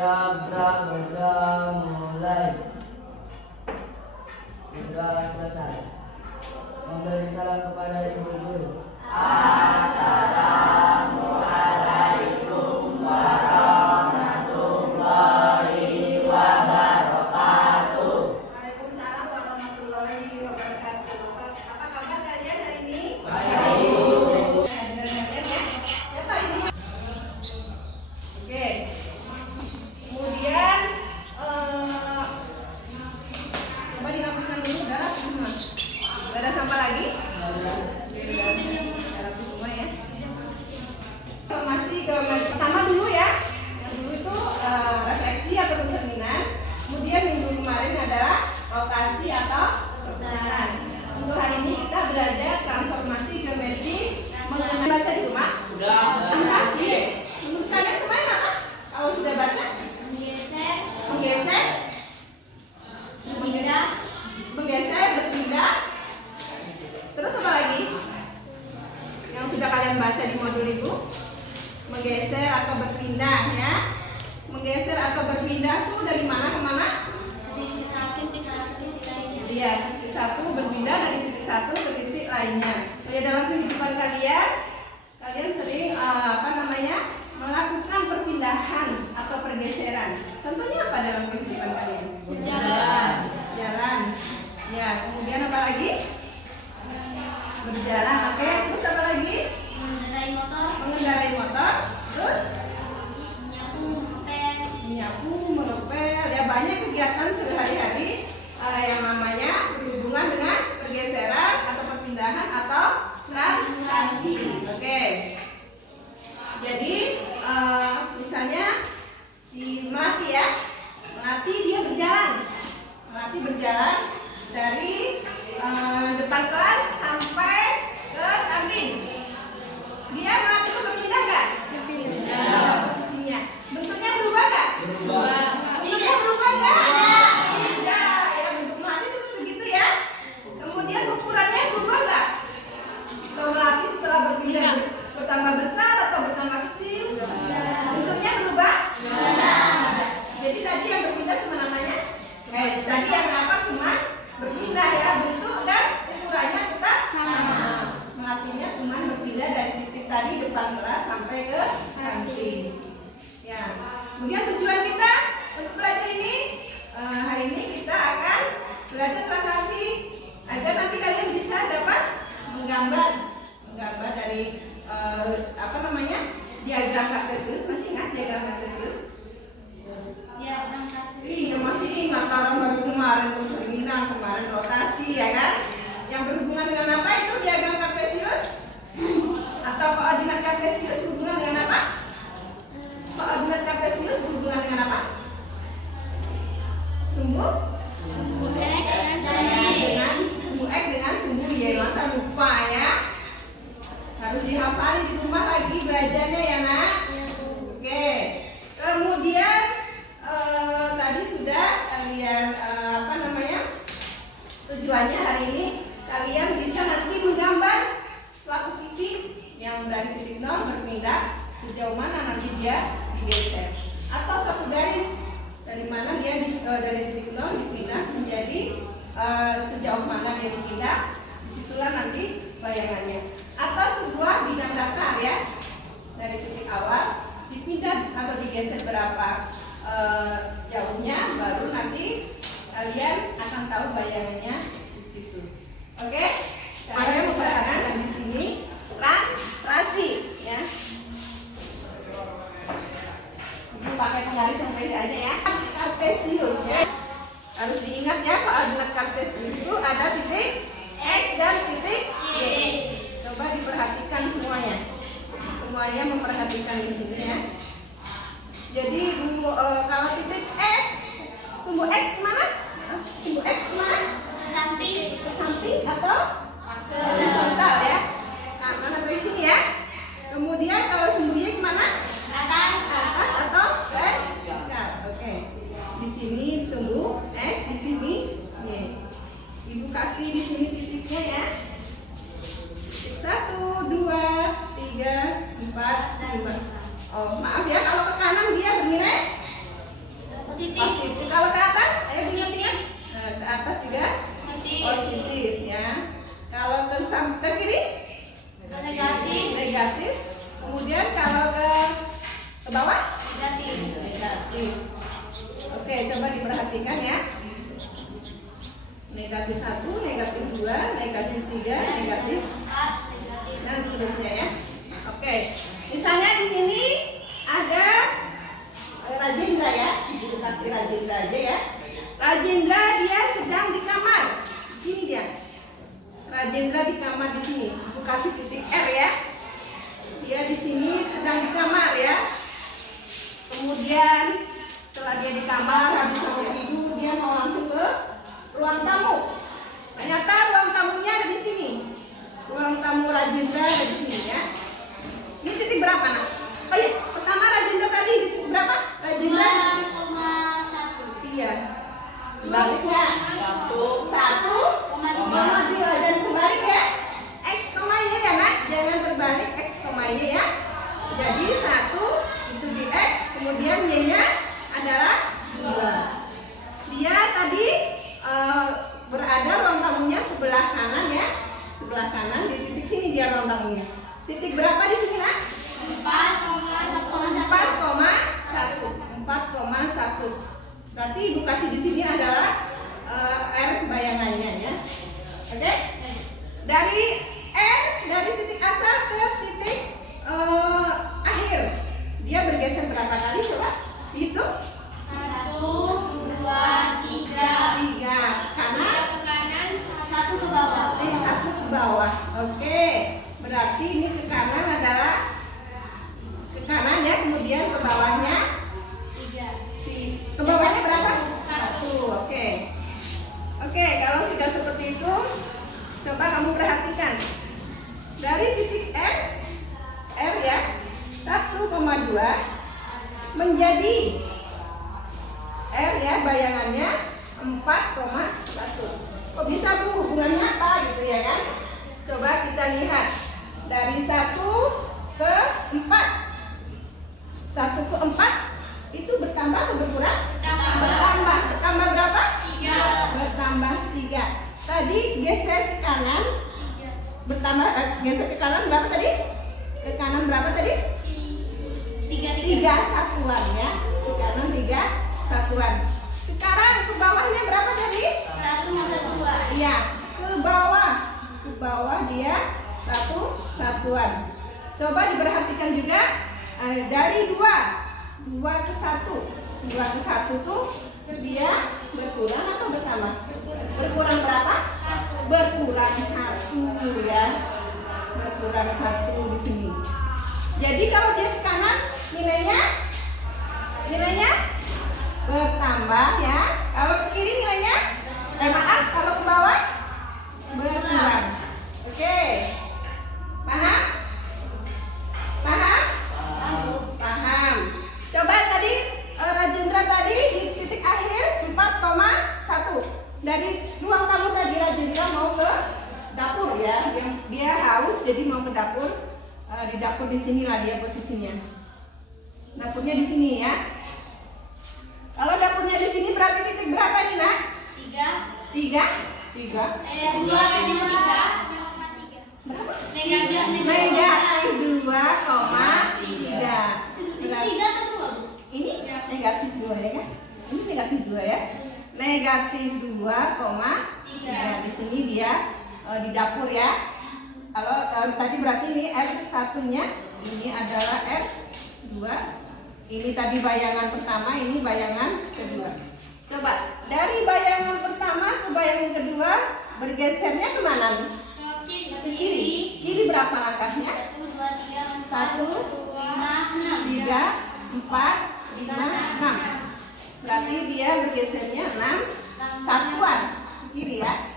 Sudah mulai. Sudah selesai. Memberi salam kepada ibu guru. Assalamualaikum warahmatullahi wabarakatuh. Waalaikumsalam warahmatullahi wabarakatuh. Apa kabar kalian hari ini? Baik. Siapa ini? Oke. Kemudian coba dirapikan dulu, udah rapi semua. Gak ada sampah lagi? Oke, udah rapi semua ya. Informasi pertama dulu ya. Yang dulu itu refleksi atau pencerminan. Kemudian minggu kemarin adalah rotasi atau pertukaran. Untuk hari ini kita belajar transformasi geometri mengenai baca di rumah. Sudah. Transformasi. Menurut kalian kemarin apa? Kalau sudah baca? Menggeser, berpindah. Terus apa lagi? Yang sudah kalian baca di modul itu? Menggeser atau berpindah ya. Menggeser atau berpindah tuh dari mana ke mana? Iya, titik satu berpindah dari titik satu ke titik lainnya. Ya, dalam kehidupan kalian sering melakukan perpindahan atau pergeseran. Contohnya apa dalam kehidupan kalian? Jalan. Ya, kemudian apa lagi? Berjalan. Oke, terus apa lagi? Mengendarai motor. Terus? Menyapu, mengepel. Ya, banyak kegiatan sehari-hari yang namanya berhubungan dengan pergeseran atau perpindahan atau transformasi. Oke. Jadi misalnya si Melati ya, Melati dia berjalan dari depan kelas sampai ke kantin. Dia Melati itu berpindah nggak? Berpindah. Posisinya. Bentuknya berubah nggak? Berubah. Bentuknya berubah nggak? Tidak. Ya, bentuk Melati itu segitu ya. Kemudian ukurannya berubah nggak? Kalau Melati setelah berpindah bertambah besar atau bertambah kecil? Bentuknya berubah? Jadi tadi yang berpindah cuma namanya? Tadi yang apa cuma berpindah ya, bentuk dan ukurannya tetap sama. Melatinya cuma berpindah dari titik tadi depan kelas sampai ke kantin. Ya. Kemudian tujuan kita untuk belajar ini hari ini kita akan belajar translasi agar nanti kalian bisa dapat menggambar dari diagram Kartesius. Masih ingat diagram Kartesius? Iya, masih ingat. Karena baru kemarin pencerminan, kemarin rotasi ya kan? Yang berhubungan dengan apa itu diagram Kartesius? Atau koordinat Kartesius berhubungan dengan apa? Koordinat Kartesius berhubungan dengan apa? Sumbu X dengan sumbu Y. Masa lupa ya? Harus dihafalin di rumah lagi belajarnya ya nak. Oke. Kemudian tadi sudah kalian tujuannya hari ini kalian bisa nanti menggambar suatu titik yang dari titik 0 berpindah sejauh mana nanti dia digeser, atau satu garis dari mana dia dari titik 0 dipindah menjadi sejauh mana dia dipindah, disitulah nanti bayangannya. Atau sebuah bidang datar ya, dari titik awal dipindah atau digeser berapa jauhnya, baru nanti kalian akan tahu bayangannya di situ. Oke, saya memperhatikan di sini translasi ya. Ini pakai penggaris yang beda aja ya. Kartesius ya, harus diingat ya, koordinat Kartesius itu ada titik X dan titik Y. Coba diperhatikan semuanya memperhatikan di sini ya. Jadi kalau titik X, sumbu X kemana? Sumbu X kemana? Ke samping atau ke horizontal ya? Kanan atau di sini ya. Kemudian kalau sumbu Y kemana? Atas atau vertikal. Oke. Di sini sumbu X, di sini Y. Ibu kasih di sini titiknya ya. 1, 2, 3, 4, 5. Oh, maaf ya, kalau ke kanan dia bernilai negatif. Kemudian kalau ke bawah Negatif. negatif. Oke, coba diperhatikan ya. Negatif 1, negatif 2, negatif 3, negatif, 4 negatif. dan seterusnya ya. Oke, misalnya di sini ada Rajendra ya, Ibu kasih Rajendra aja ya. Rajendra dia sedang di kamar. Di sini dia. Rajendra di kamar di sini. Ibu kasih titik R ya. Dia di sini sedang di kamar ya. Kemudian setelah dia di kamar habis bangun tidur, dia mau langsung ke ruang tamu. Ternyata ruang tamunya ada di sini. Ruang tamu Rajendra ada di sini ya. Ini titik berapa nak? Oh iya, pertama Rajendra tadi titik berapa? Rajendra 2,1. iya. Baliknya 1,2 dan terbalik ya. X, Y ya nak, jangan terbalik X, Y ya. Jadi 1 itu di X, kemudian Y-nya adalah 2. Dia tadi berada ruang tamunya sebelah kanan ya. Sebelah kanan di titik sini dia ruang tamunya. Titik berapa di sini nak? 4,1. Berarti ibu kasih di sini adalah R bayangannya ya. Oke? Dari R, dari titik asal ke titik akhir, dia bergeser berapa kali coba? Hitung. 1, 2, 3. 3 kanan, Ke kanan, 1 ke bawah. 1 ke bawah. Oke. Berarti ini ke kanan adalah ke kanan ya, kemudian ke bawahnya 3. ke bawahnya berapa? 1. Oke. Oke, kalau sudah seperti itu, coba kamu perhatikan. Dari titik R ya, 1,2 menjadi R ya, bayangannya 4,1. Kok bisa Bu, hubungannya apa gitu ya kan? Coba kita lihat. Dari 1 ke 4. 1 ke 4 itu bertambah atau berkurang? Bertambah. Bertambah berapa? 3. Bertambah 3. Tadi geser ke kanan. Bertambah geser ke kanan berapa tadi? Ke kanan berapa tadi? 3 satuan ya. Ke kanan 3 satuan. Sekarang ke bawahnya berapa tadi? 1 tambah 2. Iya, ke bawah. Ke bawah dia 1 satuan. Coba diperhatikan juga dari 2 ke 1. 2 ke 1 tuh dia berkurang atau bertambah? Berkurang berapa? 1. Berkurang 1 ya. Berkurang 1 di sini. Jadi kalau dia ke kanan nilainya bertambah ya. Kalau ke kiri nilainya maaf, kalau ke bawah berkurang. Oke. Paham? Paham? Paham. Coba tadi Rajendra tadi di titik akhir 4,1. Dari ruang tamu tadi Rajendra mau ke dapur ya. Dia haus jadi mau ke dapur. Di dapur di sinilah dia posisinya. Dapurnya di sini ya. Kalau dapurnya di sini berarti titik berapa nih nak? 3. 3. 2 ini 3. Berapa? Negatif Negatif 2,3. Itu 3 atau 2, Bu? Ini negatif 2 ya kan? Ini negatif 2 ya. Negatif 2,3. Di sini dia di dapur ya. Kalau tadi berarti ini R1-nya, ini adalah R2. Ini tadi bayangan pertama, ini bayangan kedua. Coba dari bayangan pertama ke bayangan kedua bergesernya kemana nih? Ke kiri. Kiri berapa langkahnya? 1, 2, 3, 4, 1, 5, 6. 3, 4, 5, 6. Berarti dia bergesernya 6 satuan ke kiri ya.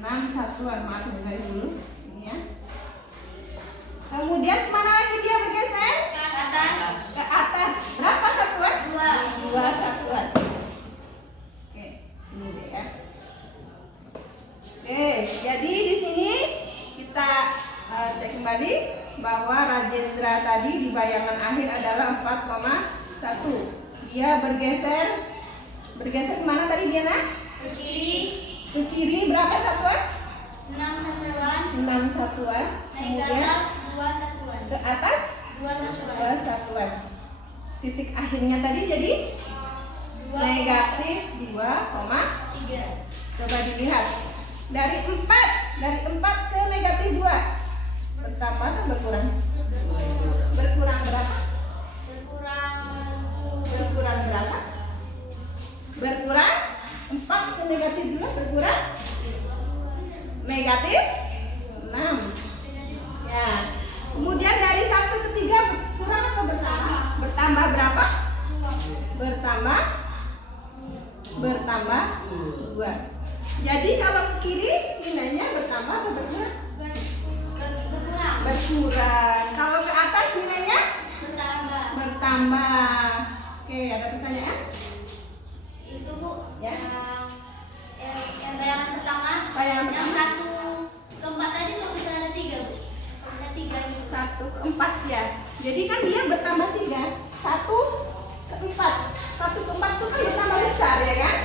6 satuan, maaf dengar dulu ini ya. Kemudian kemana lagi dia bergeser? Ke atas. Ke atas. Berapa satuan? 2. 2 satuan. Oke, sini deh ya. Oke, jadi di sini kita cek kembali bahwa Rajendra tadi di bayangan akhir adalah 4,1. Dia bergeser kemana tadi dia nak? Ke kiri. Ke kiri berapa satuan? 6 satuan. 6 satuan. Kemudian Negatif 2 satuan. ke atas 2 satuan. Titik akhirnya tadi jadi negatif 2,3. Coba dilihat. Dari 4 ke negatif 2. Bertambah atau berkurang? Berkurang berapa? Berkurang berapa? Berkurang 4 ke negatif 2 berkurang negatif 6. Ya. Kemudian dari 1 ke 3 berkurang atau bertambah? Bertambah berapa? Bertambah 2. Jadi kalau ke kiri nilainya bertambah atau berkurang? Berkurang. Kalau ke atas nilainya bertambah. Oke, ada pertanyaan? Itu Bu, Ya. yang bayangan pertama, Bayangan yang pertama. 1 ke 4 tadi kok bisa ada 3 Bu? Bisa 3 itu. 1 ke 4 ya. Jadi kan dia bertambah 3. 1 ke 4. 1 ke 4 itu kan bertambah besar ya kan?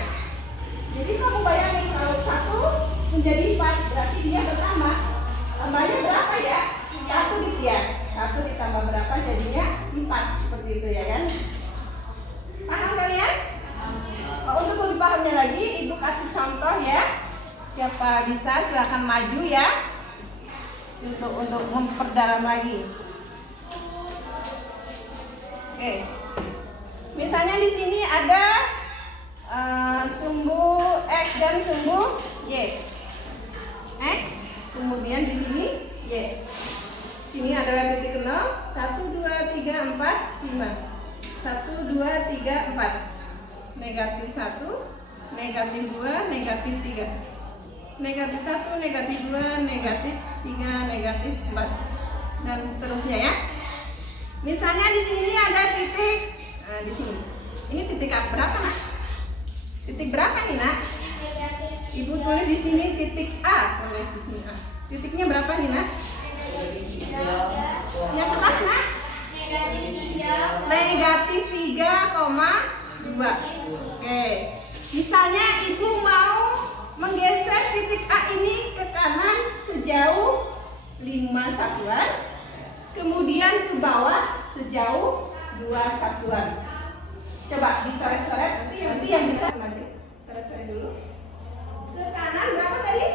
Jadi kamu bayangin kalau 1 menjadi 4 berarti dia bertambah. Tambahnya berapa ya? 1 gitu ya. 1 ditambah berapa jadinya 4 seperti itu ya kan? Paham kalian? Oh, untuk lebih pahamnya lagi, Ibu kasih contoh ya. Siapa bisa silakan maju ya. Untuk memperdalam lagi. Oke. Misalnya di sini ada sumbu X dan sumbu Y. X, kemudian di sini Y. Sini adalah titik 0, 1, 2, 3, 4, 5. 1, 2, 3, 4. Negatif 1, negatif 2, negatif 3. Negatif 1, negatif 2, negatif 3, negatif 4. Dan seterusnya ya. Misalnya di sini ada titik, di sini. Ini titik berapa, Nak? Titik berapa nih, Nak? Ibu tulis di sini titik A. Tulis di sini A. Titiknya berapa nih, Nak? Yang sebelah, Nak? Negatif 3,2. Oke. Misalnya Ibu mau menggeser titik A ini ke kanan sejauh 5 satuan. Kemudian ke bawah sejauh 2 satuan. Coba dicoret-coret, nanti yang bisa coret-coret dulu. Ke kanan berapa tadi?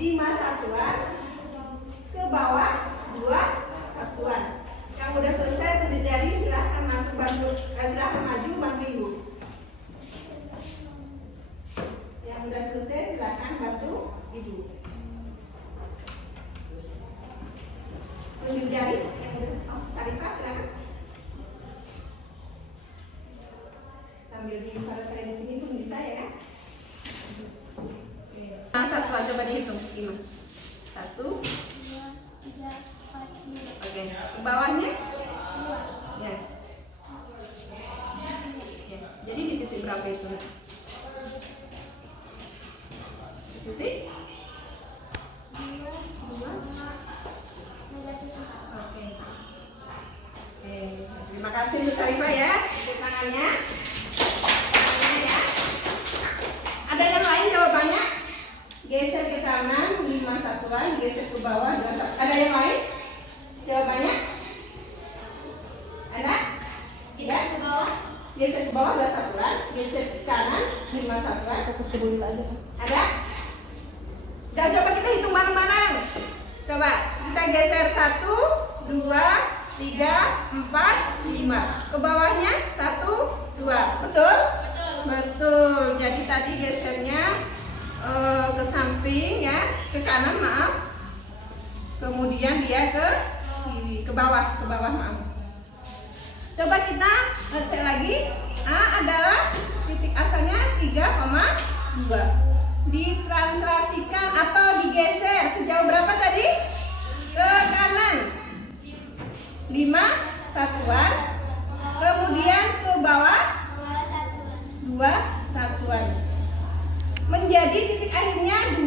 5 satuan. Ke bawah 2 satuan. Yang udah selesai sudah jadi silahkan masuk bantu, silahkan maju bantu Ibu. Yang udah selesai silahkan bantu Ibu. Tunjuk jari yang udah. Oh, Sarifah silahkan. Sambil dicoret-coret di sini pun bisa ya kan? Nah, satuan coba dihitung gimana? 1, 2, 3, 4, 5. Oke, ke bawahnya? Ya. Ya. Jadi di titik berapa itu? Titik? 2. Oke. Terima kasih Bu Sarifah ya. Tepuk tangannya. Ya. Ada yang lain jawabannya? Geser ke kanan 5 satuan, geser ke bawah 2 satuan. Ada yang lain? Jawabannya? Ada? Geser ke bawah. Geser ke bawah 2 satuan, geser ke kanan 5 satuan. Fokus ke dulu aja. Ada? Dan coba kita hitung bareng-bareng. Coba kita geser 1, 2, 3, 4, 5. Ke bawahnya 1, 2. Betul? Betul. Jadi tadi gesernya ke samping ya, ke kanan maaf. Kemudian dia ke kiri, ke bawah maaf. Coba kita cek lagi. A adalah titik asalnya 3,2. Ditranslasikan atau digeser sejauh berapa tadi? Ke kanan 5 satuan. Kemudian ke bawah 2 satuan. Menjadi titik akhirnya 2,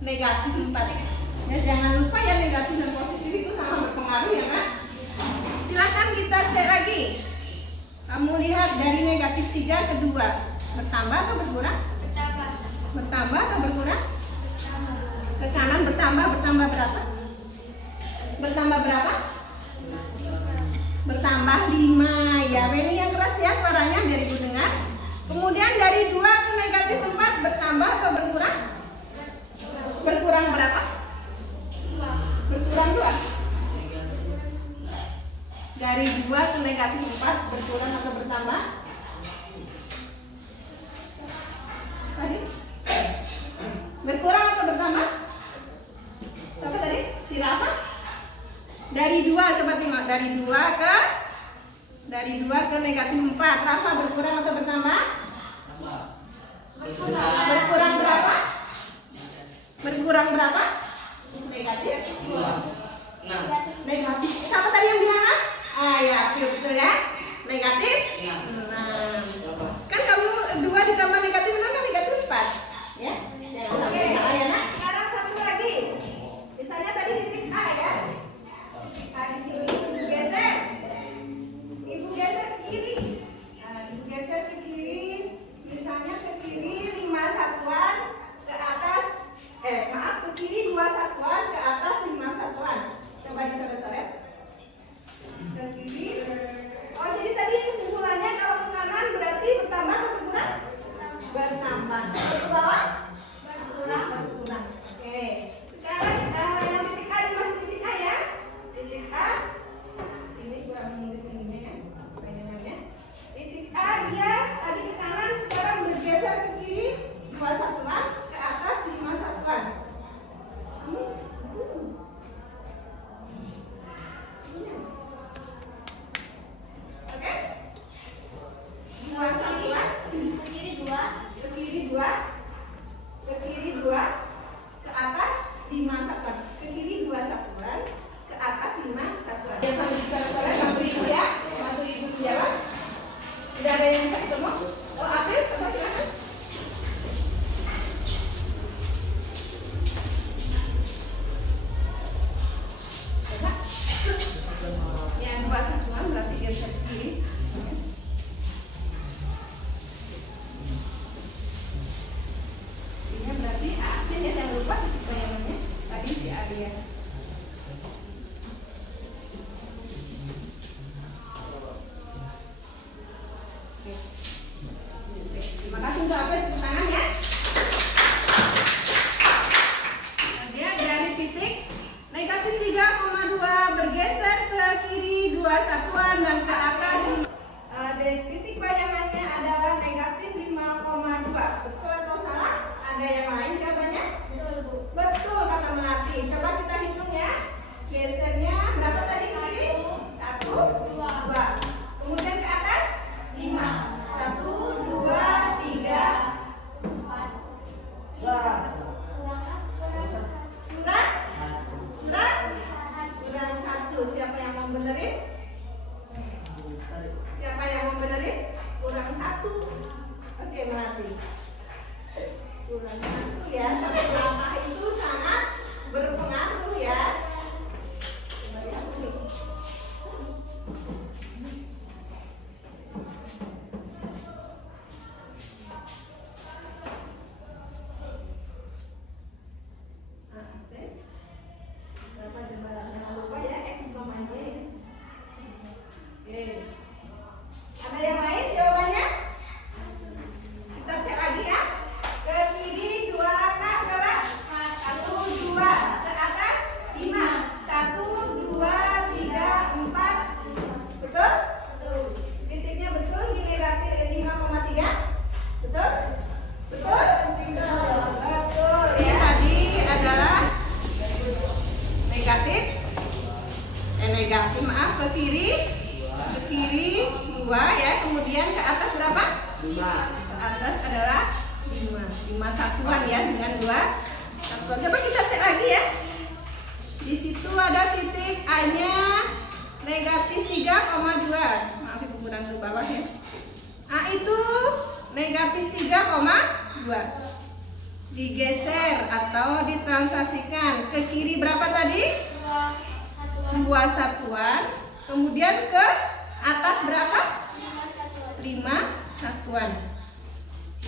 negatif 4. Ya, jangan lupa ya negatif dan positif itu sama berpengaruh ya kan? Silahkan kita cek lagi. Kamu lihat dari negatif 3 ke 2 bertambah atau berkurang? Bertambah atau berkurang? Ke kanan bertambah berapa? bertambah berapa? Bertambah 5 ya. Ini yang keras ya suaranya biar ibu dengar. Kemudian dari 2 ke negatif 4 bertambah atau berkurang? Berkurang berapa? Berkurang 2. Dari 2 ke negatif 4 berkurang atau bertambah? Tadi? Berkurang atau bertambah? Apa tadi? Tidak apa? Dari 2 coba tengok. Dari 2 ke negatif 4. Rafa berkurang atau bertambah? Berkurang berapa? Berkurang berapa? Negatif 6. Negatif. Siapa tadi yang bilang? Ya, betul ya. Negatif 6. Kan kamu 2 ditambah negatif 6 kan negatif 4. Ya. Oke, ya nak. Sekarang satu lagi. Misalnya tadi titik A ya. Titik A di sini. Ibu geser. Ibu geser ke kiri. Ibu geser ke kiri. Misalnya ke kiri 5 satuan ke atas. Ke kiri 2 satuan ke atas 5 satuan. Coba dicoret-coret. Ke kiri. Oh, jadi tadi kesimpulannya kalau ke kanan berarti bertambah atau berkurang? Bertambah. Ke bawah? Berkurang. Oke. Sekarang yang titik A ini masih titik A ya. Titik A. Sini kurang menulis ini ya. Panjangannya. Titik A dia tadi ke kanan, sekarang bergeser ke kiri 2 satuan, ke atas 5 satuan. Oke? 2 satuan. Ke kiri 2. Ke kiri 2. Ke kiri 2. Ke atas 5 satuan. Ke kiri 2 satuan. Ke atas 5 satuan. Ya, sambil dicoret-coret, bantu ibu ya. Bantu ibu jawab. Tidak ada yang bisa ketemu? Oh, April, coba silakan. Coba. Ya, 2 satuan berarti geser ke kiri. Ini berarti A, sini jangan lupa bayangannya. Tadi si Arya. Oke. Terima kasih untuk apa? Tepuk tangan ya. Dia dari titik negatif 3,2 bergeser ke kiri 2 satuan dan ke atas. Dari titik bayangannya adalah negatif 5,2. Betul atau salah? Ada yang lain jawabannya? Betul kata Melati. Coba kita hitung ya. Gesernya berapa tadi ke kiri? 1, 2. Kemudian ke atas? 5. 1, 2, 3, 4. Wah. Kurang 1. Siapa yang mau benerin? Siapa yang mau benerin? Kurang 1. Oke, Melati. Kurang 1 ya. Satu langkah itu sangat berpengaruh ya. Coba ya, ini. Berapa jumlah? Jangan lupa ya, X komanya. Oke. Ada yang lain jawabannya? Kita cek lagi ya. Ke kiri 2 ke berapa? 1, 2. Ke atas 5. 1, 2, 3, 4. Betul? Titiknya betul di negatif 5,3. Betul? Betul? Betul ya. Tadi adalah negatif. Maaf, ke kiri 2 ya. Kemudian ke atas berapa? 5. Ke atas adalah 5 satuan ya dengan 2 satuan. Coba kita cek lagi ya. Di situ ada titik A-nya negatif 3,2. Maaf ibu kurang ke bawah ya. A itu negatif 3,2. Digeser atau ditranslasikan ke kiri berapa tadi? 2 satuan. Kemudian ke atas berapa? 5 satuan.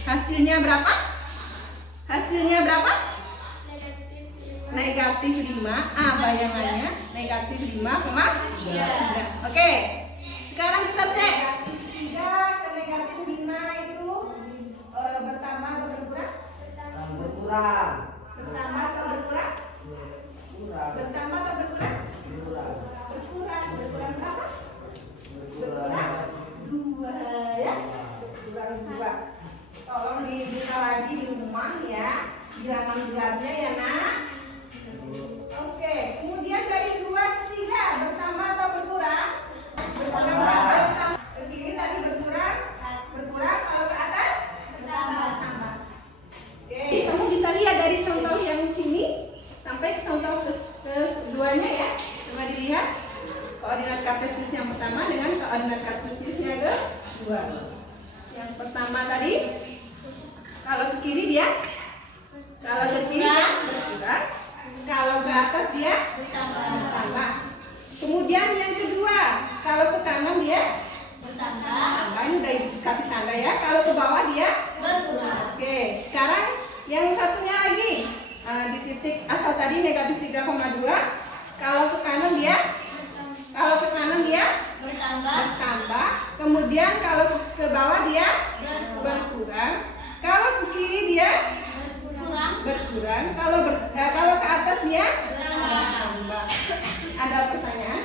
Hasilnya berapa? Hasilnya berapa? negatif 5, A bayangannya negatif 5,3. Oke, sekarang kita cek 3 ke negatif 5 itu bertambah atau berkurang? Berkurang. Bertambah atau berkurang? Berkurang. Bertambah atau berkurang? Berkurang. Berkurang. Berkurang berapa? Berkurang. 2 ya. Berkurang 2. Tolong dibuka lagi di rumah ya. Bilangan bulatnya ya nak. Oke, kemudian dari 2 ke 3 bertambah atau berkurang? Bertambah. Ke kiri tadi berkurang. Berkurang, kalau ke atas? Bertambah. Oke, kamu bisa lihat dari contoh yang sini sampai contoh keduanya ya. Coba dilihat koordinat kartesius yang pertama dengan koordinat kartesius yang kedua. Yang pertama tadi kalau ke kiri dia, kalau ke kiri dia berkurang, kalau ke atas dia bertambah. Kemudian yang kedua, kalau ke kanan dia bertambah. Ini udah dikasih tanda ya. Kalau ke bawah dia berkurang. Oke, sekarang yang satunya lagi di titik asal tadi negatif 3,2. Kalau ke kanan dia bertambah. Kemudian kalau ke bawah dia berkurang. Kalau ke kiri dia berkurang. Kalau ke atas dia bertambah. Ada pertanyaan?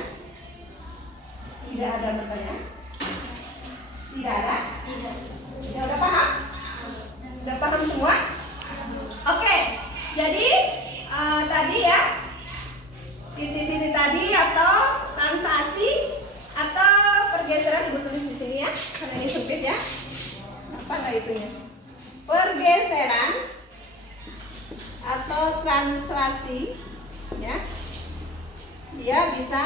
Tidak ada pertanyaan? Tidak ada? Ya udah paham? Udah paham semua? Oke. Jadi tadi ya titik-titik tadi atau translasi atau pergeseran, ibu tulis di sini ya, karena ini sempit ya. Apa nggak itunya? Pergeseran atau translasi ya, dia bisa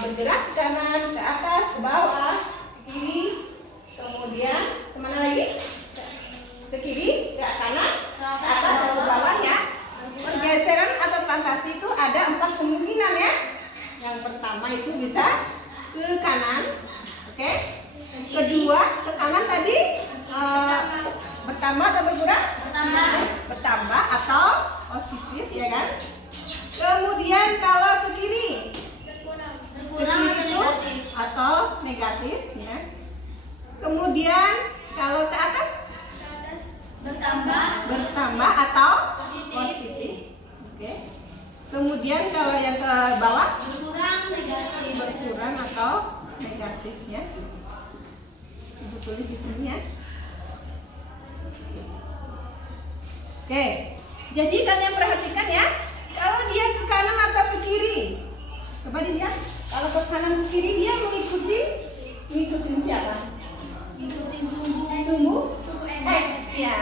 bergerak ke kanan, ke atas, ke bawah, ke kiri, kemudian kemana lagi? Ke kiri, ke kanan, ke atas, dan ke bawah ya. Pergeseran atau translasi itu ada 4 kemungkinan ya. Yang pertama itu bisa ke kanan, oke. Kedua, ke kanan tadi bertambah atau berkurang? Bertambah atau positif ya kan. Kemudian kalau ke kiri atau negatif ya. Kemudian kalau ke atas bertambah atau positif. Oke. Kemudian kalau yang ke bawah berkurang atau negatif ya. Ibu tulis di sini ya. Oke. Jadi kalian perhatikan ya. Kalau dia ke kanan atau ke kiri. Coba dilihat. Kalau ke kanan ke kiri dia mengikuti siapa? Sumbu X ya.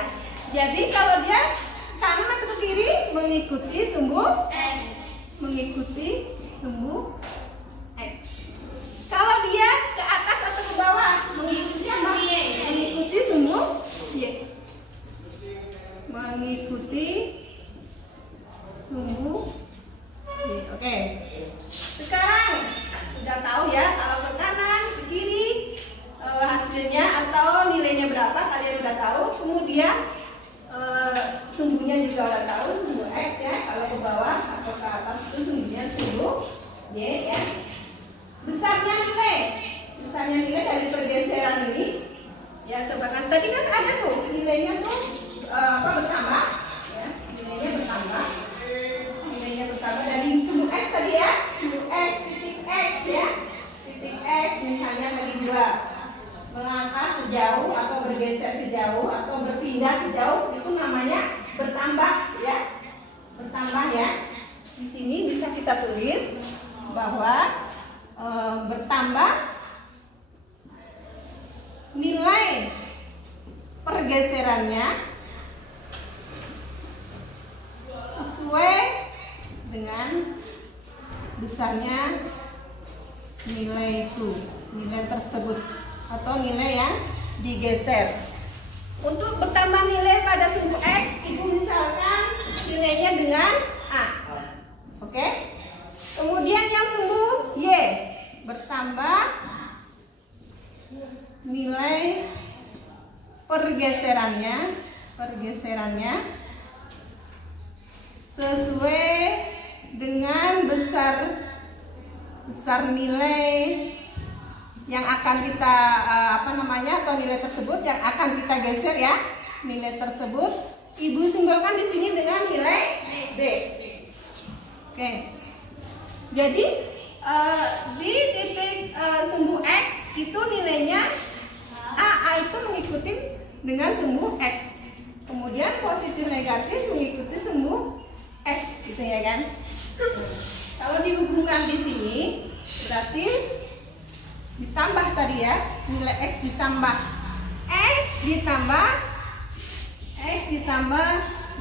Jadi kalau dia kanan atau ke kiri mengikuti sumbu X. Kalau dia ke atas atau ke bawah mengikuti apa? Mengikuti sumbu Y. Mengikuti sumbu Y. Oke. Sekarang sudah tahu ya kalau ke kanan, ke kiri hasilnya atau nilainya berapa kalian sudah tahu. Kemudian sumbunya juga udah tahu, sumbu X ya. Kalau ke bawah atau ke atas itu sumbunya sumbu Y ya. Besarnya nilai dari pergeseran ini ya, coba kan tadi kan ada tuh nilainya tuh bertambah ya, nilainya bertambah dari sumbu X tadi ya, sumbu X titik X ya, titik X misalnya tadi 2 melangkah sejauh atau bergeser sejauh atau berpindah sejauh itu namanya bertambah ya, Di sini bisa kita tulis bahwa bertambah nilai pergeserannya sesuai dengan besarnya nilai tersebut atau nilai yang digeser. Untuk bertambah nilai pada sumbu X, ibu misalkan nilainya dengan A, oke? Kemudian yang sumbu Y bertambah nilai pergeserannya sesuai dengan besar nilai yang akan kita atau nilai tersebut yang akan kita geser ya. Nilai tersebut Ibu simbolkan di sini dengan nilai B. Oke. Jadi di titik sumbu X itu nilainya A itu mengikuti dengan sumbu X. Kemudian positif negatif mengikuti sumbu X gitu ya kan. Kalau dihubungkan di sini berarti ditambah tadi ya, nilai X ditambah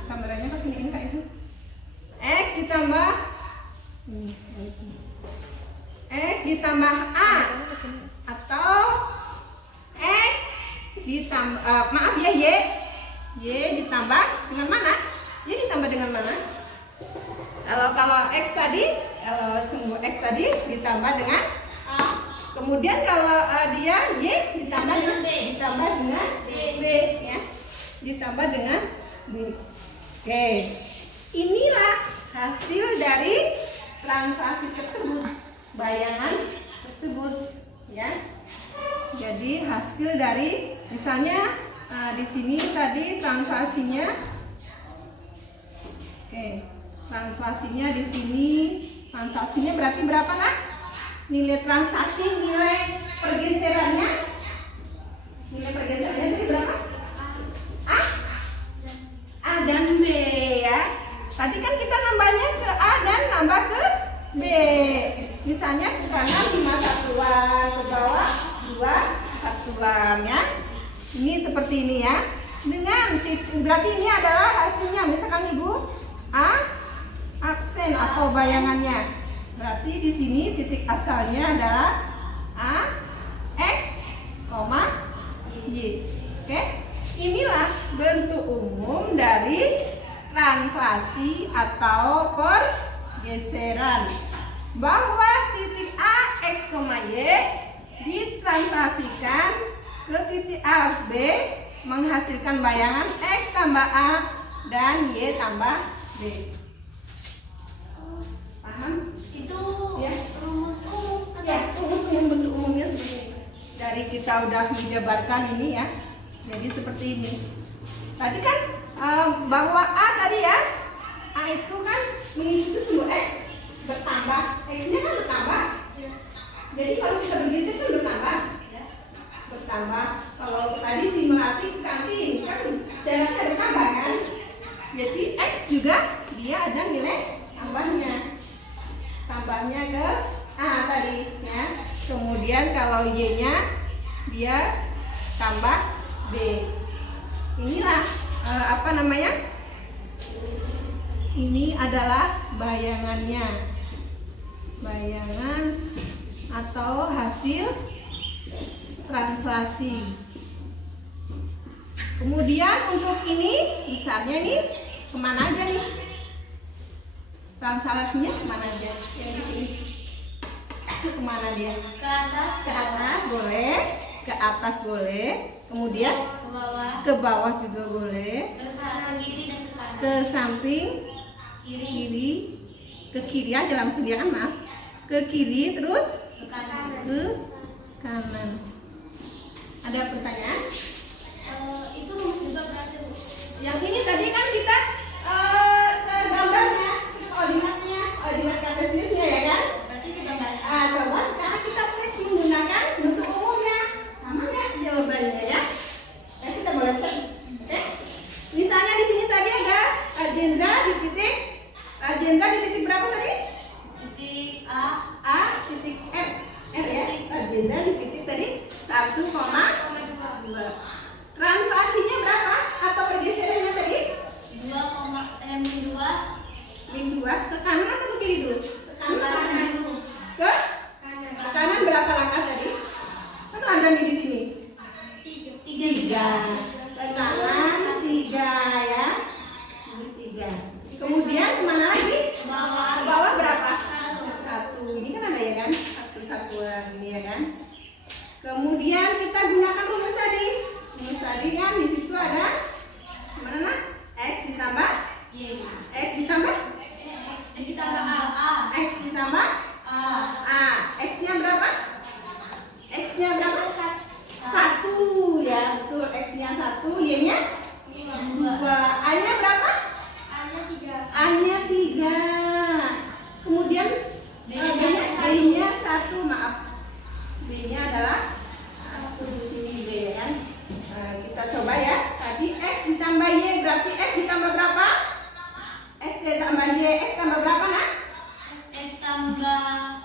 kameranya ke sini Kak itu. X ditambah A atau X ditambah Y ditambah dengan mana? Y ditambah dengan mana? Kalau X tadi, sumbu X tadi ditambah dengan A. Kemudian kalau dia Y ditambah dengan B ya. Ditambah dengan B. Oke. Inilah hasil dari transaksi tersebut, bayangan tersebut ya. Jadi hasil dari misalnya di sini tadi transaksinya. Oke. Transaksinya di sini, transaksinya berarti berapa nak? Nilai transaksi, nilai pergeserannya jadi berapa? A dan B ya. Tadi kan kita nambahnya ke A dan nambah ke B. Misalnya ke kanan 5 satuan, ke bawah 2 satuan ya. Ini seperti ini ya. Dengan berarti ini adalah hasilnya. Misalkan Ibu A aksen atau bayangannya. Berarti di sini titik asalnya adalah A, X, Y. Oke? Inilah bentuk umum dari translasi atau pergeseran. Bahwa titik A, X, Y ditranslasikan ke titik A, B menghasilkan bayangan X tambah A dan Y tambah B. Paham? Itu Ya. rumus umum. Ya, rumus umum, bentuk umumnya seperti ini. Dari kita udah menjabarkan ini ya. Jadi seperti ini. Tadi kan bahwa A tadi ya, A itu kan mengikuti sumbu X bertambah, X-nya kan bertambah. Jadi kalau kita bergeser kan bertambah. Kalau tadi si Melati ke kantin kan jaraknya bertambah kan. Jadi X juga dia ada nilai tambahnya ke A tadi ya. Kemudian kalau Y-nya dia tambah B. Inilah ini adalah bayangannya. Bayangan atau hasil translasi. Kemudian untuk ini besarnya nih kemana aja nih? Translasinya kemana aja? Yang di sini kemana dia? Ke atas, Ke atas boleh, ke atas boleh. Kemudian ke bawah, ke bawah juga boleh. ke samping kiri dan ke kanan. Ke samping Kiri, ke kiri aja langsung ya kan, maaf. Ke kiri terus ke kanan. ke kanan. Ada pertanyaan? Itu rumus juga berarti. Yang ini tadi kan kita ke gambarnya, koordinat kartesiusnya ya kan? Berarti kita nggak Coba sekarang kita cek menggunakan bentuk umumnya. Sama nggak jawabannya ya? Kita boleh cek. Oke? Misalnya di sini tadi ada agenda di titik berapa tadi? titik A, A titik F ya. Agenda di titik tadi 1,2. Translasinya berapa? Atau pergeserannya tadi? 2,2 Min 2 ke kanan atau ke kiri dulu? Ke kanan. dulu. Ke kanan berapa langkah tadi? Kan langkahnya di sini. 3. Ke kanan 3 ya. Ini 3. Kemudian kemana lagi? Ke bawah. Ke bawah berapa? 1. 1. Ini kan ada ya kan? 1 satuan ini ya kan? Kemudian kita gunakan rumus tadi. Rumus tadi kan di situ ada mana nak? X ditambah Y. X ditambah X ditambah A. B-nya adalah 1 di sini B ya. Nah, kita coba ya. Tadi X ditambah Y berarti X ditambah berapa? X ditambah Y, X tambah berapa nak? X tambah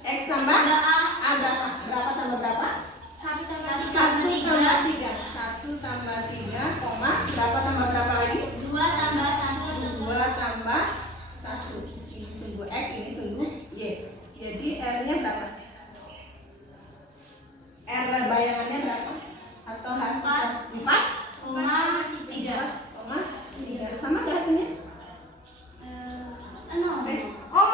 X tambah A. A berapa? Berapa tambah berapa? 1 tambah 1 tambah 3. 1 tambah 3, koma berapa tambah berapa lagi? 2 tambah 1. 2 tambah 1. Ini sungguh X, ini sungguh Y. Jadi R-nya berapa? R bayangannya berapa? Atau hasil 4,3. 4,3. Sama gak hasilnya? 6. Oh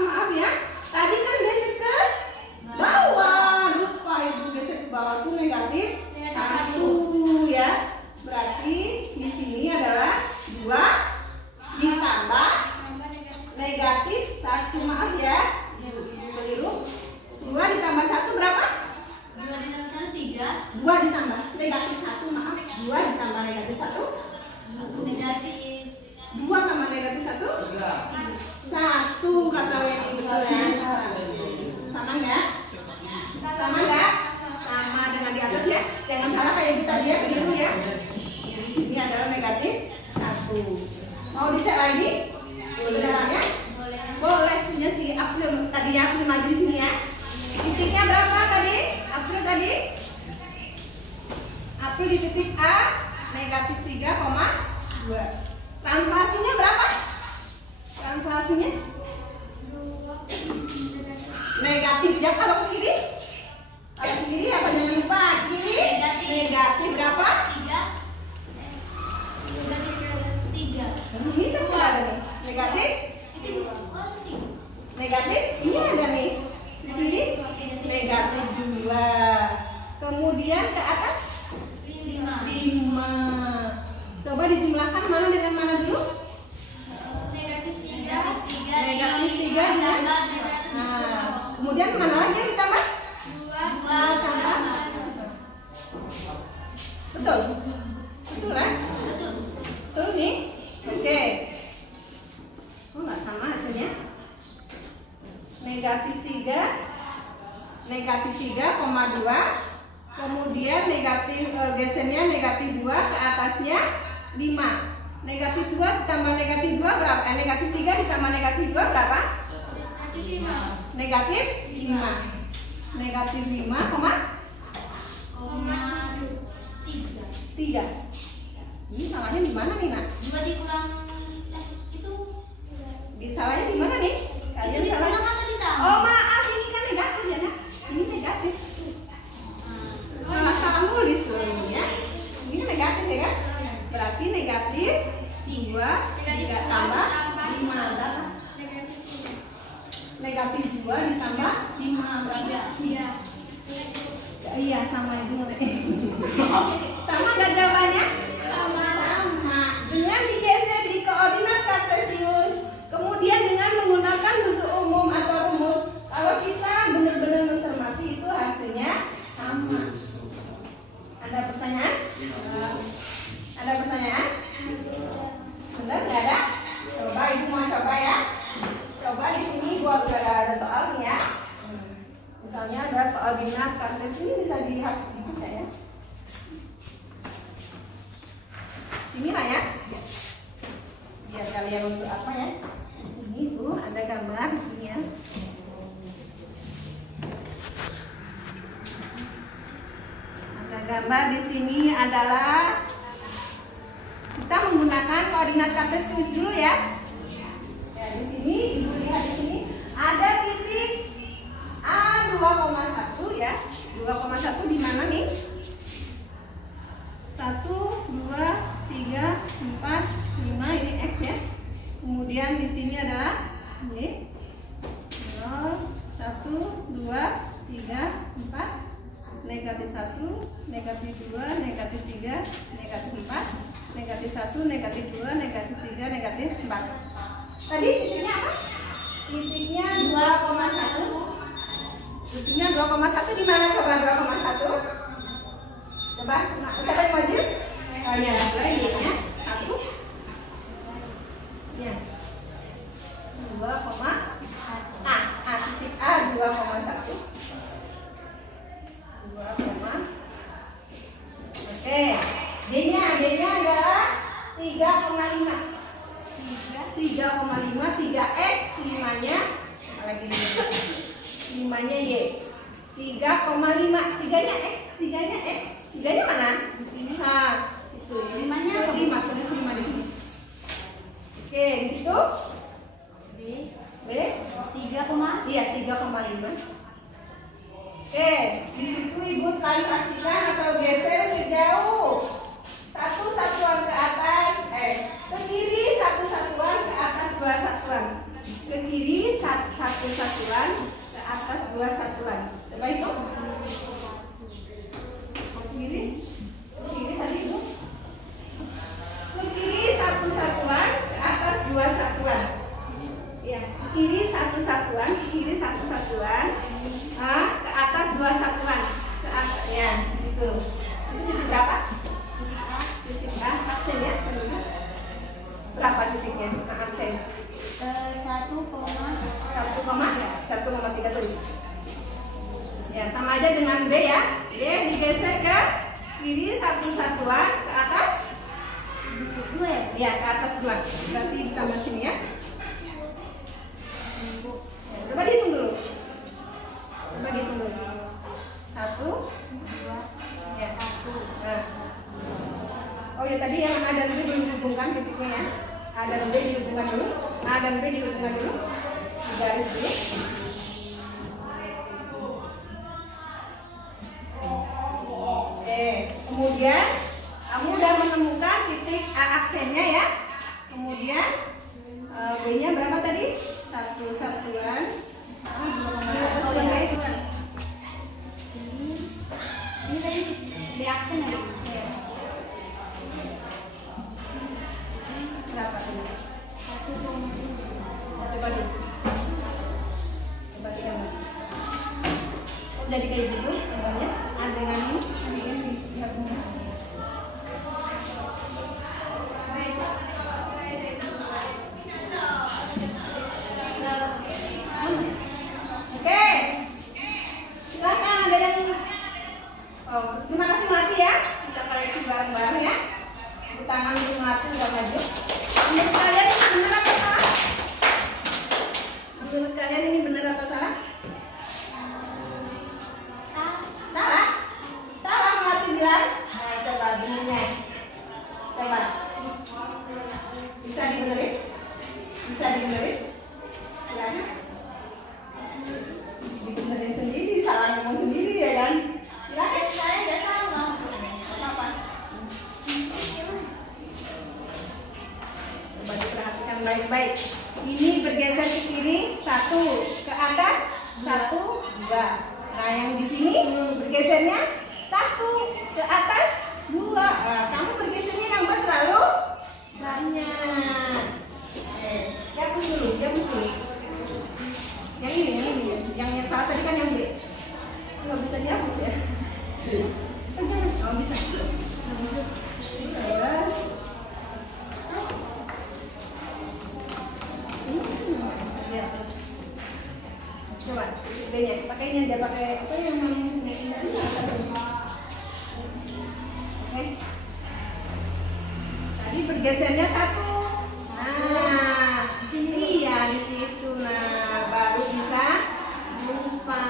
maaf ya. Tadi kan geser ke bawah. Lupa ibu geser ke bawah itu negatif 1 ya. Berarti di sini adalah 2 ditambah negatif 1. Maaf ya. Ibu keliru. 2 ditambah 1 berapa? 2 ditambah 1 3. 2 ditambah negatif 1. Maaf. 2 ditambah negatif 1. Negatif 2 tambah negatif 1. 1 kata Wendy, betul ya. Sama nggak? Sama nggak? Sama dengan di atas ya. Jangan salah kayak kita tadi ya, keliru ya. Di sini adalah negatif 1. Mau dicek lagi kebenarannya? Boleh. Punya si April tadi ya, April maju di sini ya. Titiknya berapa tadi? April tadi? April di titik A negatif 3,2. Translasinya berapa? Translasinya negatif ya kalau ke kiri. Kalau ke kiri apa, jangan lupa kiri negatif berapa? 3. Ini tuh ada nih negatif. Negatif ini ada nih di kiri negatif 2. Kemudian ke atas 5. Coba dijumlahkan mana dengan mana dulu? Negatif 3. Negatif 3 dengan. Nah, kemudian mana lagi yang ditambah? 2 tambah. Betul? Betul kan? Betul nih? Oke. Oh nggak sama hasilnya. Negatif 3,2. Kemudian negatif gesernya negatif 2 ke atasnya 5. Negatif 2 ditambah negatif 2 berapa? Negatif 3 ditambah negatif 2 berapa? Negatif 5. Negatif 5,3. Ini salahnya di mana nih nak? 2 dikurang itu. Salahnya di mana nih? Kalian Itu salah. dikurang atau ditambah? Oh maaf, ini kan negatif ya nak. Ini negatif. Salah nulis loh ini ya. Ini negatif ya kan? Berarti negatif 2 tambah 5 berapa? Negatif 2 ditambah 5 berapa? Iya sama itu. Sama gak jawabannya? Sama. Dengan digeser di koordinat kartesius, kemudian dengan menggunakan bentuk umum atau rumus, kalau kita benar-benar mencermati itu hasilnya sama. Ada pertanyaan? Ada pertanyaan? Benar nggak ada? Coba ibu mau coba ya. Coba di sini gua udah ada soal nih ya. Misalnya ada koordinat kartesius, ini bisa dihapus sedikit ya. Inilah ya. Biar kalian untuk apa ya? Di sini tuh ada gambar di sini ya. Ada gambar di sini adalah kita menggunakan koordinat kartesius dulu ya. Ya di sini ibu lihat di sini ada titik A 2,1 ya. 2,1 di mana nih? 1, 2, 3, 4, 5 ini X ya. Kemudian di sini adalah ini 0, 1, 2, 3, 4, negatif 1, negatif 2, negatif 3, negatif 4, negatif 1, negatif 2, negatif 3, negatif 4. Tadi titiknya apa? Titiknya 2,1. Titiknya 2,1 di mana coba 2,1? Coba, siapa yang wajib? Oh ya, ini ya. 1. Ya. 2, titik A 2,1. 5-nya Y. 3,5. 3-nya X. 3-nya X. 3-nya mana? Di sini. Nah, itu. 5-nya apa? 5. Tulis 5 di sini. Oke, di situ B. B. 3, Iya, 3,5. Oke, di situ Ibu transaksikan atau geser sejauh 1 satuan ke atas, ke kiri 1 satuan, ke atas 2 satuan. Ke kiri 1 satuan, ke atas 2 satuan. Coba itu. Ke kiri tadi itu. Ke kiri 1 satuan, ke atas 2 satuan. Ya, kiri 1 satuan, kiri 1 satuan, ke atas 2 satuan, ke atas ya, di situ. Itu titik berapa? Titik A, aksen ya, berapa titiknya? Aksen. 1,3 tulis. Ya, sama aja dengan B ya. B digeser ke kiri 1 satuan, ke atas 2 ya? ya, ke atas 2. Berarti ditambah sini ya. Coba dihitung dulu. 1, 2, ya. 1. Nah. Oh ya, tadi yang A dan B belum dihubungkan titiknya ya. A dan B dihubungkan dulu. A dan B dihubungkan dulu. Di garis dulu. Oke, kemudian kamu udah menemukan titik A aksennya ya. Kemudian B-nya berapa tadi? 1 satuan. 2,5. Ini tadi di aksen ya? Berapa tadi? 1,2. Coba dulu. Coba digambar. Oh, jadi kayak gitu gambarnya. Dengan ini. Oke. Silakan ada yang terima kasih Melati ya. Kita koleksi bareng-bareng ya. Di tangan Ibu Melati udah maju. Menurut kalian ini benar atau salah? Menurut kalian ini benar atau salah? Salah? Salah Melati bilang. Nah, coba bunyinya. Coba. Bisa dibenerin? Bisa dibenerin? Silahkan. Dibenerin sendiri, salah ngomong sendiri ya kan? Silahkan. Saya nggak sama. Apa? Coba diperhatikan baik-baik. Ini bergeser ke kiri 1, ke atas 1, 2. Nah, yang di sini bergesernya 1, ke atas 2. Nah, kamu bergesernya yang terlalu banyak. Hapus dulu, hapus dulu. Yang ini, yang salah tadi kan yang B. Nggak bisa dihapus ya? Oh, bisa. Coba, B-nya. Pakai ini aja, pakai apa yang naikin tadi? Oke. Tadi bergesernya 1. Nah, di sini ya, di situ. Nah, baru bisa lupa.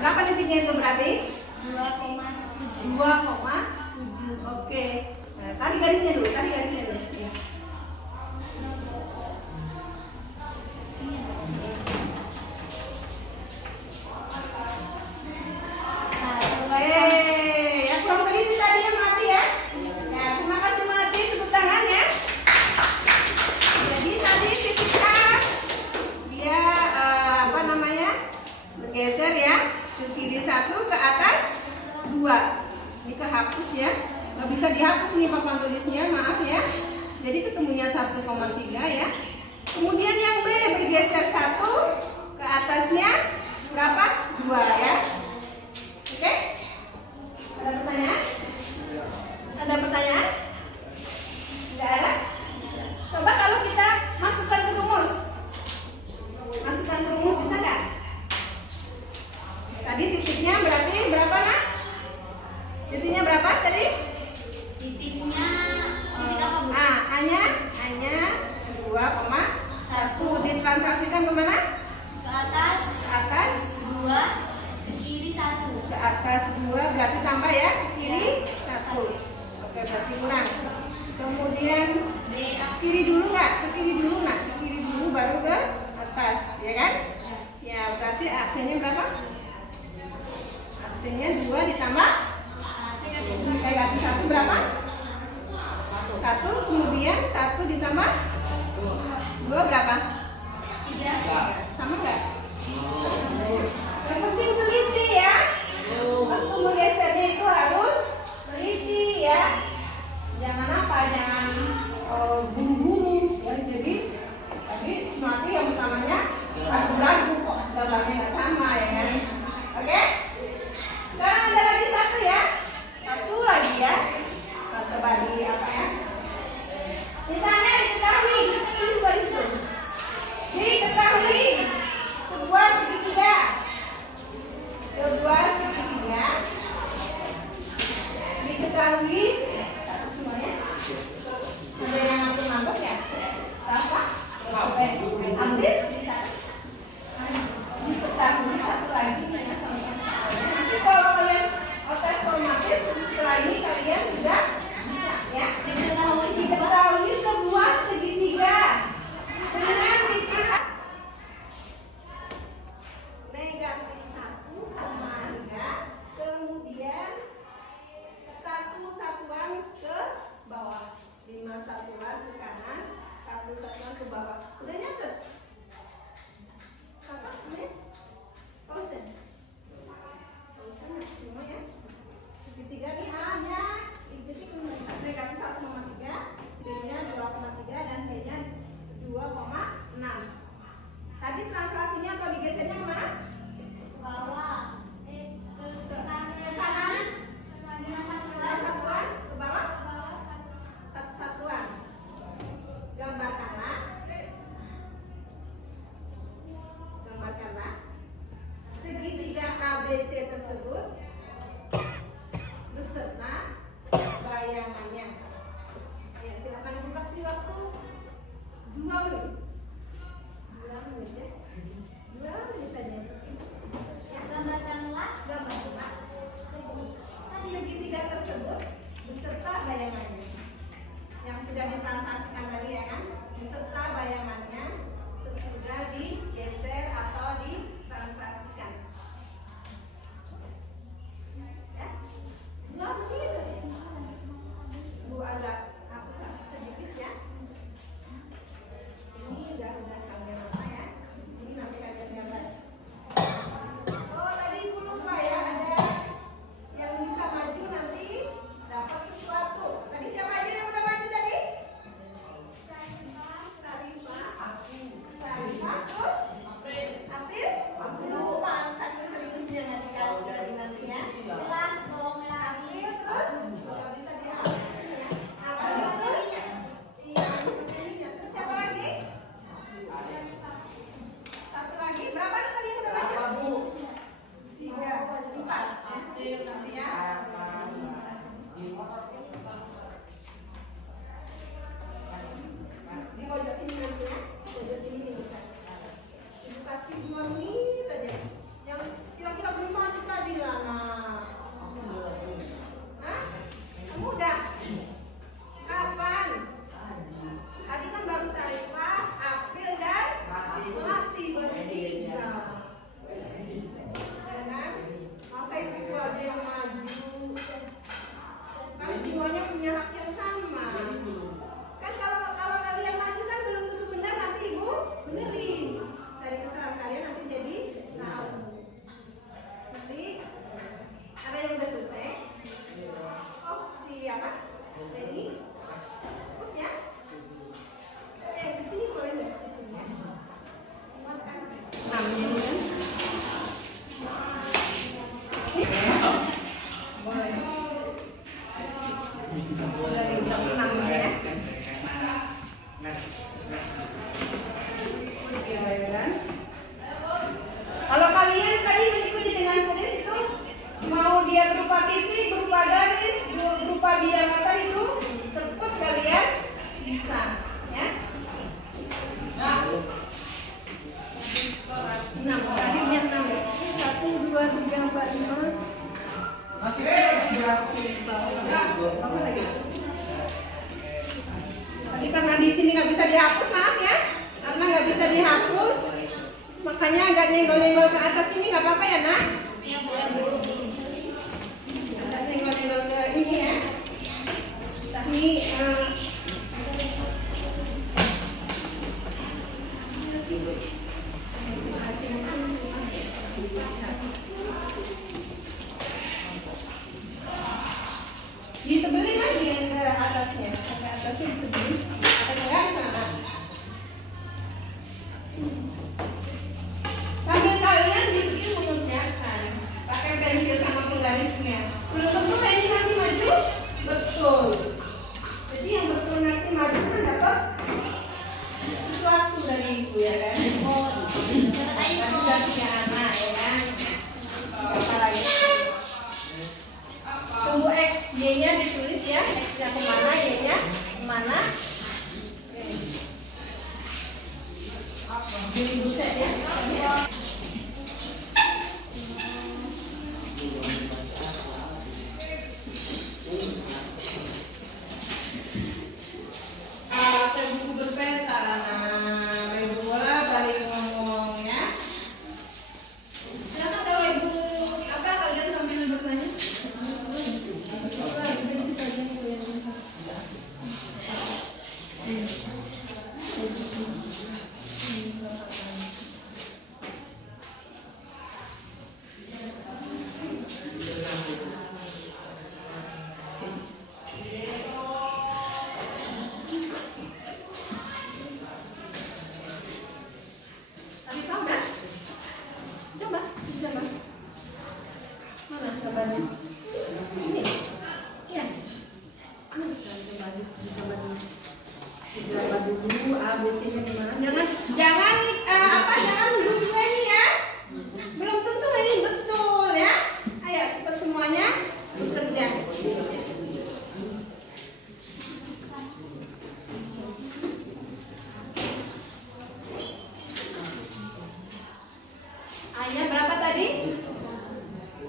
Berapa titiknya itu berarti? 2,7. 2,7. Oke. Nah, tadi garisnya dulu, Ya. Ya kurang teliti tadi ya Melati ya. Ya, terima kasih Melati, tepuk tangan ya. Jadi tadi titik A dia bergeser ya, ke kiri 1, ke atas 2. Ini kehapus ya. Nggak bisa dihapus nih papan tulisnya, maaf ya. Jadi ketemunya 1,3 ya. Kemudian yang B bergeser 1, ke atasnya berapa? 2 ya. Oke? Ada pertanyaan? Ada pertanyaan? Tidak ada? Coba kalau kita masukkan ke rumus. Masukkan ke rumus bisa nggak? Tadi titiknya berarti berapa nak? Titiknya berapa tadi? Titiknya titik apa Bu? A-nya 2,1. Ditransaksikan kemana? Ke atas Ke atas 2 atas 2 berarti tambah ya, ke kiri 1. Oke, berarti kurang. Kemudian kiri dulu nggak? Ke kiri dulu nggak? Ke kiri dulu baru ke atas, ya kan? Ya, berarti aksennya berapa? Aksennya 2 ditambah negatif 1 berapa? 1, kemudian 1 ditambah 2 berapa? 3. Sama nggak? Yang penting teliti ya. Waktu menggesernya itu harus teliti ya. Jangan apa? Jangan buru-buru. Ya, jadi tadi nanti yang utamanya ragu-ragu kok gambarnya nggak sama ya kan? Oke? Sekarang ada lagi 1 ya. 1 lagi ya. Coba di apa ya? Misalnya diketahui, tulis di situ. Diketahui sebuah segitiga. Sebuah segitiga. Diketahui semuanya. Ada yang ngantuk-ngantuk ya? Apa? Ambil bisa. Diketahui 1 lagi. Nanti kalau kalian otak formatif setelah ini kalian sudah bisa ya. Diketahui sebuah segitiga dengan titik negatif 1,3, kemudian 1 satuan ke bawah, 5 satuan ke kanan, 1 satuan ke bawah. Udah nyatet? Apa ini? Pausen. Pausen semua ya. Segitiga ini A-nya titik negatif 1,3, B-nya 2,3 dan C-nya 2,6. Tadi translasinya atau digesernya kemana? Ke kanan 5 satuan, ke bawah 1 satuan. Gambarkanlah segitiga ABC tersebut beserta bayangannya. Ya, silakan dikasih waktu 2 menit. 2 menit ya. 2 menit saja. Ya, gambarkanlah segitiga tersebut beserta bayangannya. Yang sudah ditranslasikan tadi ya kan? Beserta bayangannya sesudah digeser atau ditranslasikan. Ya. 2 menit. Bu agak hapus sedikit ya. Ini udah kamera ya. Ini nanti ada gambar. Oh, tadi ibu lupa ya, ada yang bisa maju nanti dapat sesuatu. Tadi siapa aja yang udah maju tadi? Sarifah, terus April. Lupa, saking seriusnya nggak dikasih nanti ya. Jelas dong, April terus nggak bisa dihapus ya. April terus, iya. Terus siapa lagi? 1 lagi. Berapa tadi yang udah maju? 3, 4. April nanti ya. Di pojok sini nanti ya. Pojok sini bisa. Ibu kasih 2 menit aja. Yang kira-kira belum maju tadi lah. Hah? Kamu udah? Kapan? Tadi kan baru Sarifah, April dan Melati baru 3. Ya kan? Masa ibu aja yang maju? Kan semuanya punya hak yang sama. Kan kalau kalian maju kan belum tentu benar, nanti ibu benerin. Dari kesalahan kalian nanti jadi tahu. Nanti ada yang udah selesai. Oh, siapa? Jadi, ikut ya. Di sini boleh nggak? Di sini ya. Muatkan 6 ini kan? Boleh. Boleh ucap 6 ya. Kalau kalian tadi mengikuti dengan tulis itu, mau dia berupa titik, berupa garis, berupa bidang kata itu, cepat kalian bisa, ya. 6, tadinya 6 ya. 1, 2, 3, 4, 5, Tadi karena di sini nggak bisa dihapus, maaf ya. Karena nggak bisa dihapus, makanya agak nyenggol-nyenggol ke atas ini nggak apa-apa ya, Nak? Iya, boleh Bu. Agak nyenggol-nyenggol ke ini ya. Tapi ditebelin lagi yang ke atasnya, sampai atasnya ditebelin. Sampai enggak sana. Sambil kalian disitu mengerjakan, pakai pensil sama penggarisnya. Belum tentu ini nanti maju betul. Jadi yang betul nanti maju kan dapat sesuatu dari ibu ya kan? Tadi udah punya anak ya kan? Apa lagi? Tunggu X, Y-nya ditulis ya, X-nya kemana, Y-nya kemana. Jadi buset ya. Pakai buku berpeta, nah, main bola balik ngomong ya. Kenapa kalau ibu apa kalian sambil bertanya? Tadi tahu nggak? Coba. Mana cobanya? Ini. Ya. Coba dulu ABC-nya gimana? Jangan nunggu semua ini ya. Belum tentu ini betul ya. Ayo cepat semuanya bekerja. A-nya berapa tadi?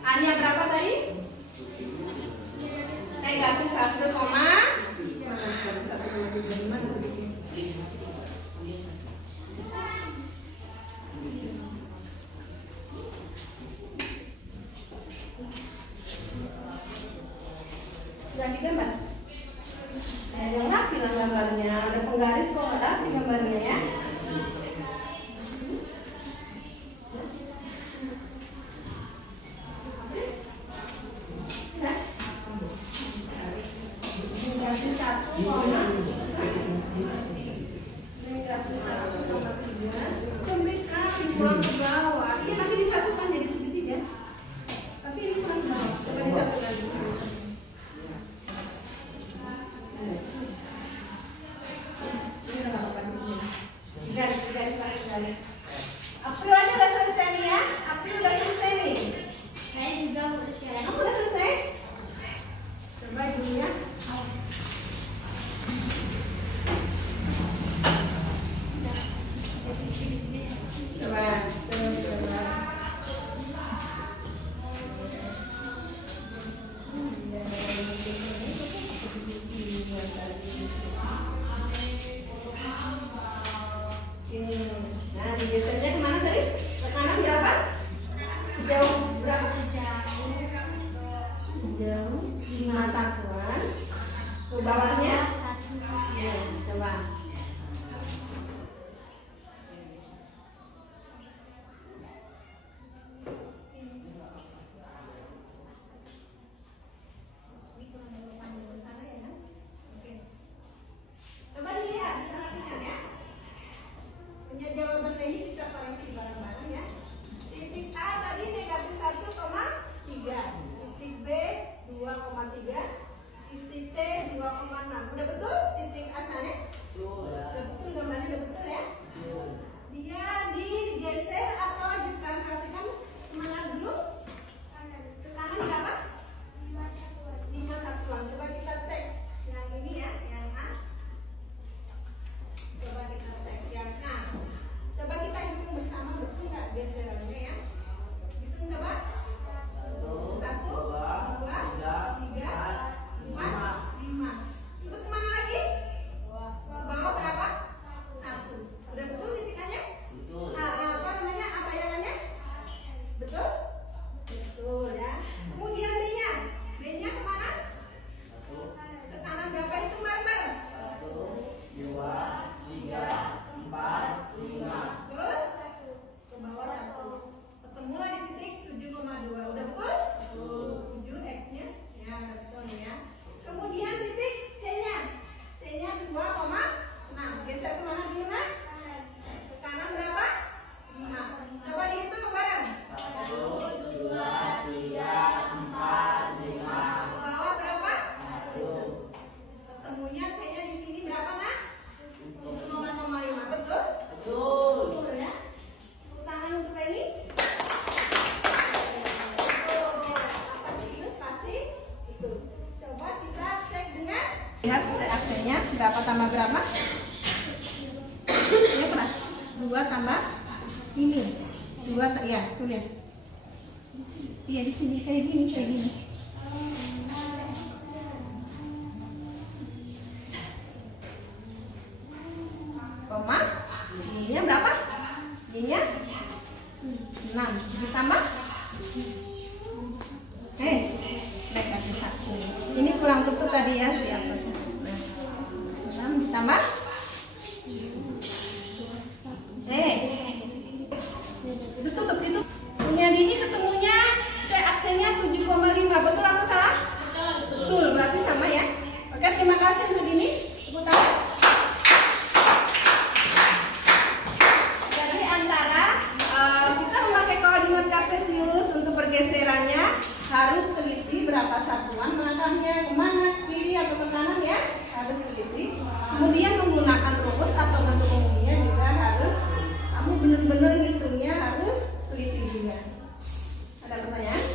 A-nya berapa tadi? Negatif 1, sudah digambar? Yang rapi lah gambarnya. Ada penggaris kok nggak rapi gambarnya ya. Negatif 1, negatif 1,3. Combit dibuang ke bawah. Ini nanti disatukan jadi segitiga. Tapi ini kurang ke bawah. Coba disatukan lagi. Garis. April aja udah selesai nih ya. April udah selesai nih. Saya juga udah share. Kamu udah selesai? Coba ibunya. Coba. Nah, digesernya kemana tadi? Ke kanan berapa? Jauh berapa? Jauh 5 satuan. Ke bawahnya? Ya, coba. Coba dilihat, perhatikan ya. Punya jawaban ini kita koreksi bareng-bareng ya. Titik A tadi negatif 1,3, titik B 2,3, titik C 2,6. Udah betul titik A sana? Lihat aksennya berapa tambah berapa? Ini berapa? 2 tambah ini. 2 ya, tulis. Iya di sini kayak gini. Koma. Ininya berapa? Ininya 6 ditambah naik kasih 1. Ini kurang tutup tadi ya siapa sih? Nah, 6 ditambah tutup itu. Punya ini ketemunya aksennya 7,5. Betul atau salah? Betul, berarti sama ya. Oke, terima kasih untuk ini. Tepuk tangan. Kartesius untuk pergeserannya harus teliti berapa satuan melangkahnya, kemana, kiri atau ke kanan ya, harus teliti. Kemudian menggunakan rumus atau bentuk umumnya juga harus kamu benar-benar ngitungnya harus teliti juga. Ada pertanyaan?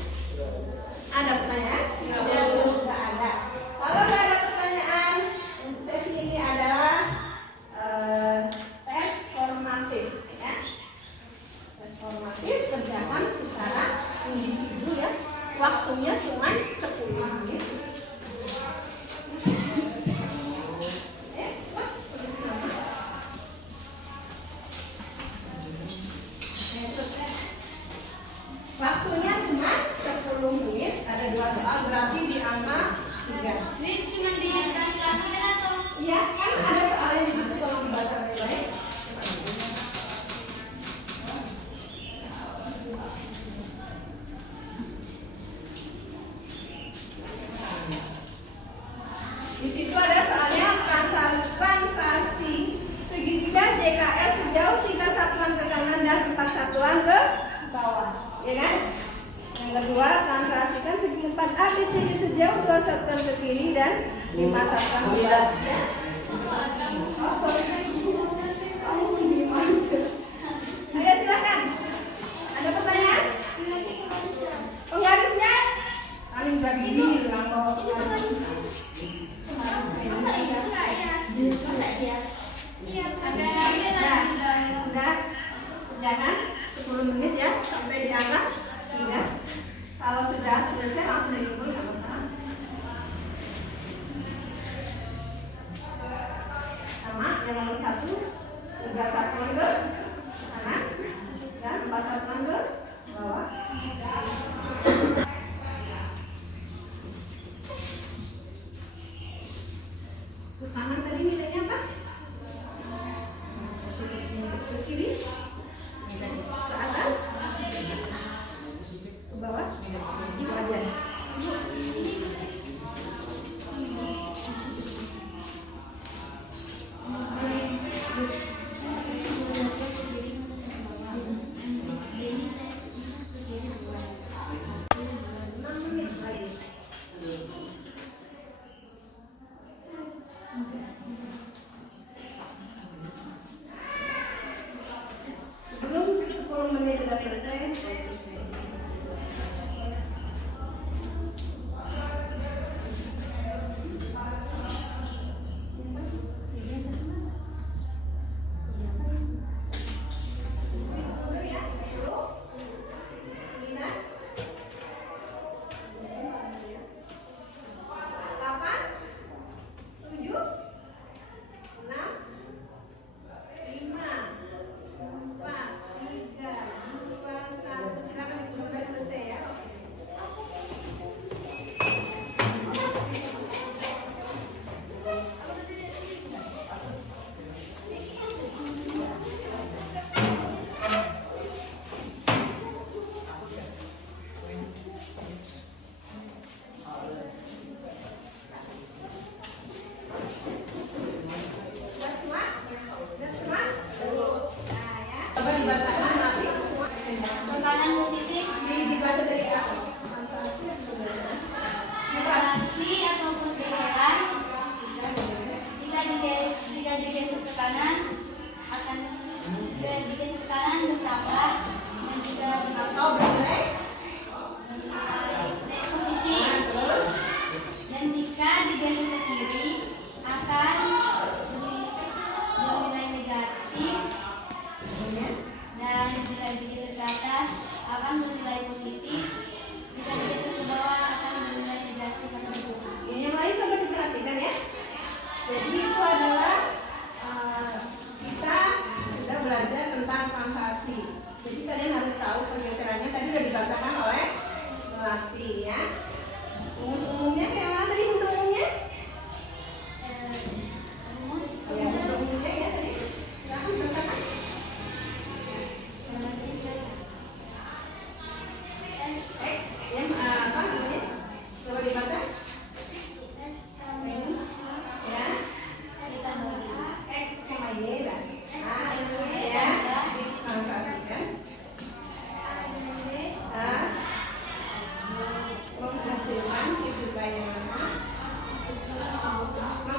Ada pertanyaan? Tidak ada. Kalau tidak ada pertanyaan, sesi ini adalah tes formatif ya. Tes formatif kerjakan secara individu ya. Waktunya cuma 10 menit. Waktunya cuma 10 menit. Ada 2 soal berarti di angka 3. Ini cuma di translasikan atau? Iya, kan ada soalnya di situ kalau dibaca baik-baik. Di situ ada soalnya translasi segitiga JKL sejauh 3 satuan ke kanan dan 4 satuan ke bawah, ya kan? Yang kedua, translasikan segi 4 ABCD sejauh 2 satuan ke kiri dan 5 satuan ke bawah. Ya? Ayo silakan. Ada pertanyaan? Penggarisnya? Paling bagi ini kalau Masa itu enggak ya? Masa dia? Iya, udah jangan 10 menit ya sampai di angka 3. Kalau sudah selesai langsung dikumpul nggak masalah.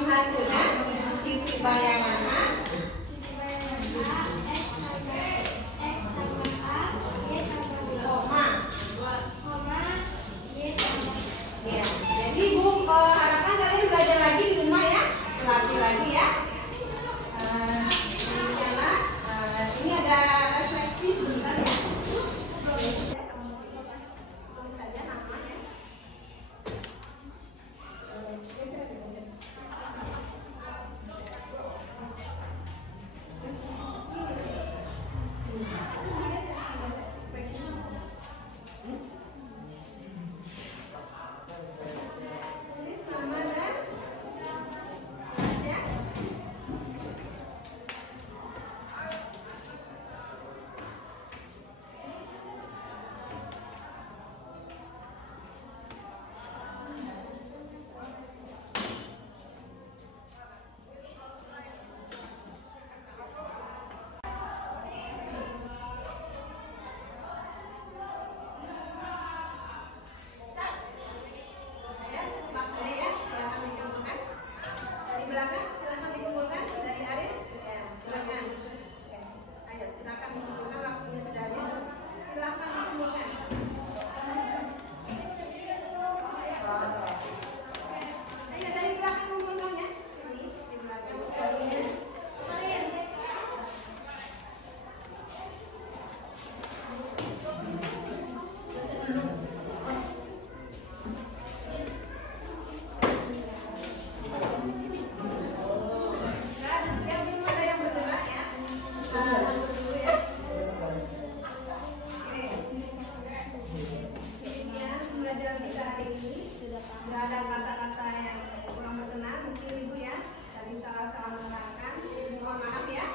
hasilnya titik bayangannya koma. Ya, jadi Ibu harapkan kalian belajar lagi di rumah ya, latih lagi ya. Ini ada refleksi sebentar ya. Sudah ada kata-kata yang kurang berkenan mungkin Ibu ya, tadi salah menerangkan, mohon maaf ya.